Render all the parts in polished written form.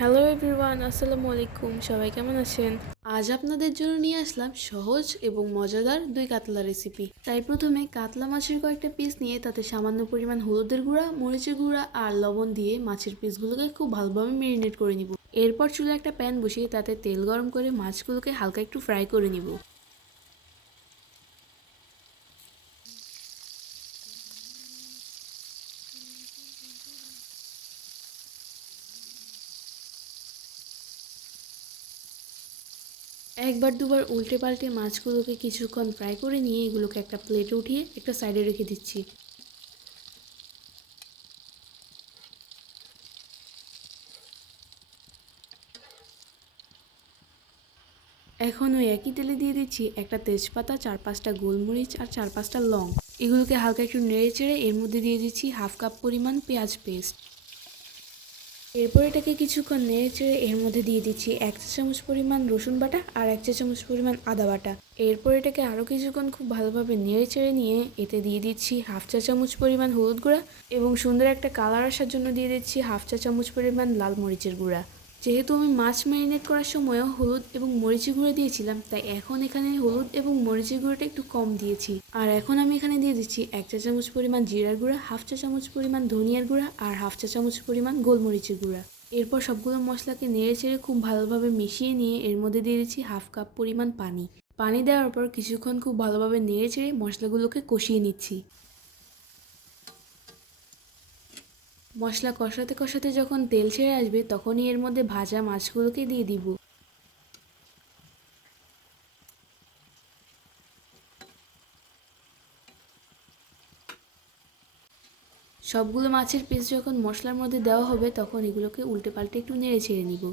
Hello everyone, আসসালামু আলাইকুম। সবাই কেমন আছেন? আজ আপনাদের জন্য নিয়ে আসলাম সহজ এবং মজাদার দুই কাতলা রেসিপি। তাই প্রথমে কাতলা মাছের কয়েকটা পিস নিয়ে তাতে সামান্য পরিমাণ হলুদের গুঁড়া, মরিচের গুঁড়া আর লবণ দিয়ে মাছের পিসগুলোকে খুব ভালোভাবে মেরিনেট করে নিব। এরপর চুলায় একটা প্যান বসিয়ে তাতে তেল গরম করে মাছগুলোকে হালকা একটু ফ্রাই করে নিব। একবার দুবার উল্টে পাল্টে মাছগুলোকে কিছুক্ষণ ফ্রাই করে নিয়ে এগুলোকে একটা প্লেটে উঠিয়ে একটা সাইডে রেখে দিচ্ছি। এখন ওই একই তেলে দিয়ে দিচ্ছি একটা তেজপাতা, 4-5টা গোলমরিচ আর 4-5টা লং। এগুলোকে হালকা একটু নেড়ে চেড়ে এর মধ্যে দিয়ে দিচ্ছি হাফ কাপ পরিমাণ পেঁয়াজ পেস্ট। এরপর এটাকে কিছুক্ষণ নেড়ে চেড়ে এর মধ্যে দিয়ে দিচ্ছি 1 চা চামচ পরিমাণ রসুন বাটা আর 1 চা চামচ পরিমাণ আদা বাটা। এরপর এটাকে আরও কিছুক্ষণ খুব ভালোভাবে নেড়ে চেড়ে নিয়ে এতে দিয়ে দিচ্ছি 1/2 চা চামচ পরিমাণ হলুদ গুঁড়া এবং সুন্দর একটা কালার আসার জন্য দিয়ে দিচ্ছি 1/2 চা চামচ পরিমাণ লাল মরিচের গুঁড়া। যেহেতু আমি মাছ ম্যারিনেট করার সময়ও হলুদ এবং মরিচের গুঁড়ো দিয়েছিলাম, তাই এখন এখানে হলুদ এবং মরিচের গুঁড়োটা একটু কম দিয়েছি। আর এখন আমি এখানে দিয়ে দিচ্ছি 1 চা চামচ পরিমাণ জিরার গুঁড়া, 1/2 চা চামচ পরিমাণ ধনিয়ার গুঁড়া আর 1/2 চা চামচ পরিমাণ গোলমরিচের গুঁড়া। এরপর সবগুলো মশলাকে নেড়ে চেড়ে খুব ভালোভাবে মিশিয়ে নিয়ে এর মধ্যে দিয়ে দিচ্ছি হাফ কাপ পরিমাণ পানি। পানি দেওয়ার পর কিছুক্ষণ খুব ভালোভাবে নেড়ে চেড়ে মশলাগুলোকে কষিয়ে নিচ্ছি। মশলা কষাতে কষাতে যখন তেল ছেড়ে আসবে তখনই এর মধ্যে ভাজা মাছগুলোকে দিয়ে দিব। সবগুলো মাছের পিস যখন মশলার মধ্যে দেওয়া হবে তখন এগুলোকে উল্টে পাল্টে একটু নেড়ে ছেড়ে নিব।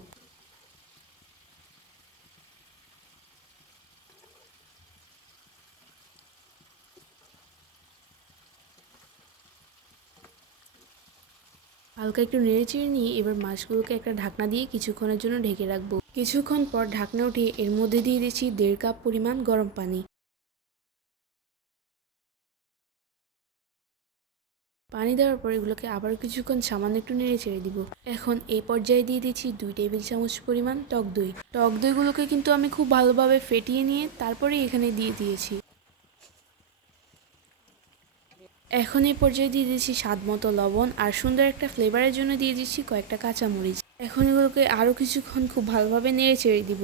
হালকা একটু নেড়ে চেড়ে নিয়ে এবার মাছগুলোকে একটা ঢাকনা দিয়ে কিছুক্ষণের জন্য ঢেকে রাখবো। কিছুক্ষণ পর ঢাকনা উঠিয়ে এর মধ্যে দিয়ে দিচ্ছি 1.5 কাপ পরিমাণ গরম পানি। পানি দেওয়ার পর এগুলোকে আবার কিছুক্ষণ সামান্য একটু নেড়ে ছেড়ে দিব। এখন এই পর্যায়ে দিয়ে দিচ্ছি 2 টেবিল চামচ পরিমাণ টক দই। টক দইগুলোকে কিন্তু আমি খুব ভালোভাবে ফেটিয়ে নিয়ে তারপরেই এখানে দিয়ে দিয়েছি। এখন এই পর্যায়ে দিয়ে দিচ্ছি স্বাদ মতো লবণ আর সুন্দর একটা ফ্লেভারের জন্য দিয়ে দিচ্ছি কয়েকটা কাঁচামরিচ। এখন এগুলোকে আরও কিছুক্ষণ খুব ভালোভাবে নেড়ে চেড়ে দিব।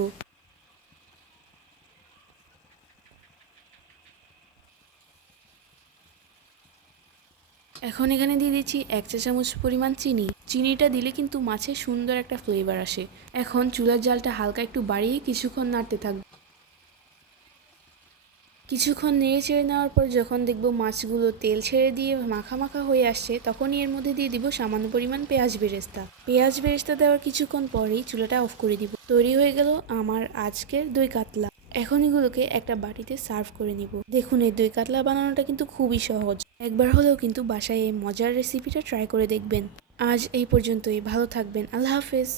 এখন এখানে দিয়ে দিচ্ছি 1 চা চামচ পরিমাণ চিনি। চিনিটা দিলে কিন্তু মাছে সুন্দর একটা ফ্লেভার আসে। এখন চুলার জালটা হালকা একটু বাড়িয়ে কিছুক্ষণ নাড়তে থাকবো। কিছুক্ষণ নেড়ে চেড়ে নেওয়ার পর যখন দেখব মাছগুলো তেল ছেড়ে দিয়ে মাখা মাখা হয়ে আসছে তখনই এর মধ্যে দিয়ে দিব সামান্য পরিমাণ পেঁয়াজ বেরেস্তা। পেঁয়াজ বেরেস্তা দেওয়ার কিছুক্ষণ পরেই চুলাটা অফ করে দিব। তৈরি হয়ে গেল আমার আজকের দই কাতলা। এখন এগুলোকে একটা বাটিতে সার্ভ করে নিব। দেখুন, এই দই কাতলা বানানোটা কিন্তু খুবই সহজ। একবার হলেও কিন্তু বাসায় এই মজার রেসিপিটা ট্রাই করে দেখবেন। আজ এই পর্যন্তই। ভালো থাকবেন। আল্লাহ হাফেজ।